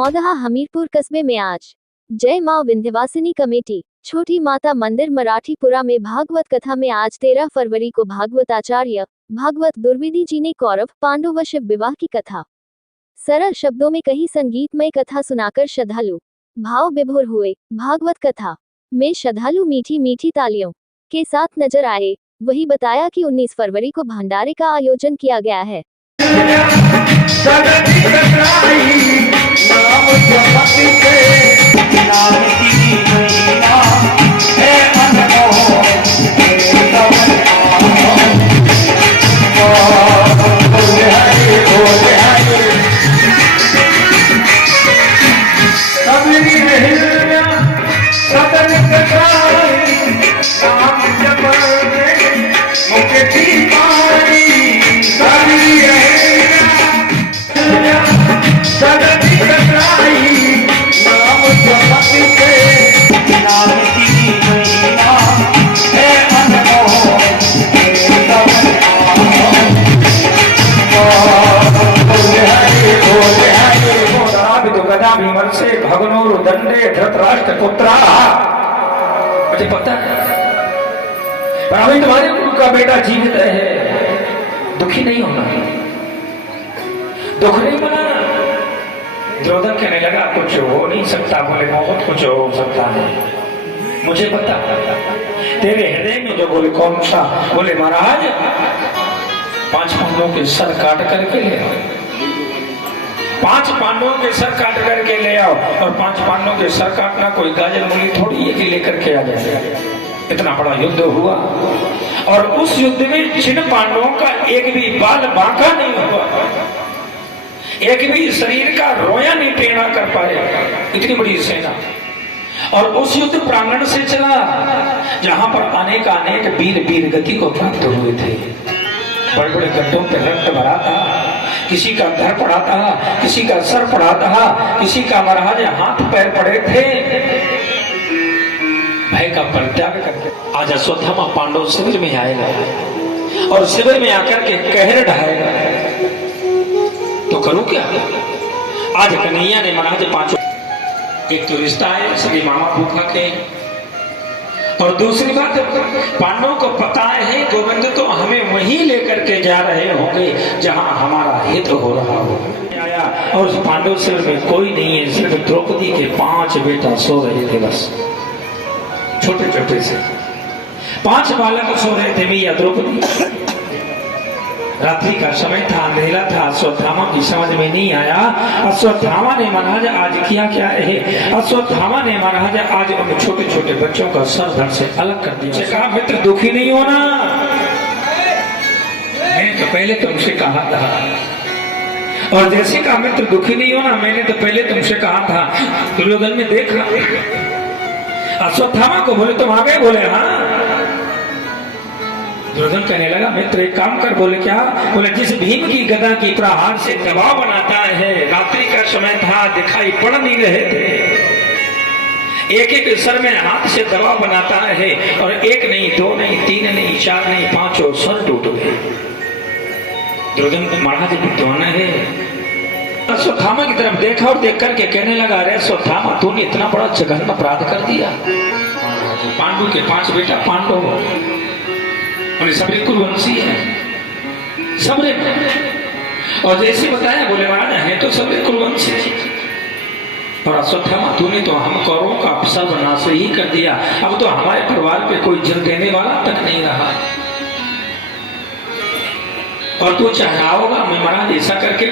मौदहा हमीरपुर कस्बे में आज जय मां विंध्यवासिनी कमेटी छोटी माता मंदिर मराठीपुरा में भागवत कथा में आज 13 फरवरी को भागवत आचार्य भागवत दुर्विधि जी ने कौरव पांडव व शिव विवाह की कथा सरल शब्दों में कही संगीतमय कथा सुनाकर श्रद्धालु भाव विभोर हुए। भागवत कथा में श्रद्धालु मीठी मीठी तालियों के साथ नजर आए। वही बताया कि 19 फरवरी को भंडारे का आयोजन किया गया है। से भगनोर दंडे धृतराष्ट्र पुत्रा। मुझे पता है पर अभी तुम्हारे गुरु का बेटा जीवित है, दुखी नहीं होना, दुख नहीं मनाना। द्रोदन कहने लगा कुछ हो नहीं सकता, बोले बहुत कुछ हो सकता है, मुझे पता तेरे हृदय में जो। बोले कौन सा? बोले महाराज 5 पांडवों के सर काट करके ले आओ, 5 पांडवों के सर काट करके ले आओ। और 5 पांडवों के सर काटना कोई गाजर मूली थोड़ी है कि लेकर के आ जाए। इतना बड़ा युद्ध हुआ और उस युद्ध में जिन पांडवों का एक भी बाल बांका नहीं हुआ, एक भी शरीर का रोया नहीं टेढ़ा कर पाए, इतनी बड़ी सेना। और उस युद्ध प्रांगण से चला जहां पर अनेक वीर वीर गति को प्राप्त हुए थे। बड़े बड़े गड्ढों पे रक्त भरा था, किसी का घर पड़ा था, किसी का सर पड़ा था, किसी का महाराज हाथ पैर पड़े थे। भय का परित्याग करके आज अश्वत्थामा पांडव शिविर में आएगा और शिविर में आकर के कहर ढाएगा, तो करूं क्या? आज कन्हैया ने महाराज 5 एक तो रिश्ता है सभी मामा फूफा के, और दूसरी बात पांडवों को पता है गोविंद तो हमें वहीं लेकर के जा रहे होंगे जहां हमारा हित हो रहा हो। आया और उस पांडव शिविर में कोई नहीं है, सिर्फ द्रौपदी के 5 बेटा सो रहे थे, बस छोटे छोटे से 5 बालक सो रहे थे। मैया द्रौपदी, रात्रि का समय था, अंधेरा था, अश्वत्थामा की समझ में नहीं आया। अश्वत्थामा ने महाराज आज किया क्या है? अश्वत्थामा ने महाराज आज उन छोटे छोटे बच्चों का सर धड़ से अलग कर दिया। कहा मित्र दुखी नहीं होना, मैंने तो पहले तुमसे कहा था। और जैसे कहा मित्र दुखी नहीं होना, मैंने तो पहले तुमसे कहा था। दुर्योधन में देखा अश्वत्थामा को, बोले तुम आ गए? बोले हाँ। दुर्योधन कहने लगा मित्र एक काम कर। बोले क्या? बोले जिस भीम की गदा की प्रहार से दबाव बनाता है, रात्रि का समय था, दिखाई पड़ नहीं रहे थे, एक एक सर में हाथ से दबाव बनाता है और 1 नहीं 2 नहीं 3 नहीं 4 नहीं 5 सर टूट गए। दुर्योधन महाराज विद्वान है। अश्वत्थामा की तरफ देखा और देख करके कहने लगा अरे अश्वत्थामा तूने इतना बड़ा जघन्य अपराध कर दिया। पांडु के 5 बेटा पांडव और सबरे कुलवंशी है, सबरे। और जैसे बताया बोले महाराज है तो सबरे कुलवंशी। और अश्वत्थामा तूने तो हम कौरवों का सर्वनाश ही कर दिया, अब तो हमारे परिवार पे कोई जल देने वाला तक नहीं रहा। और तू चाह रहा होगा मैं महाराज ऐसा करके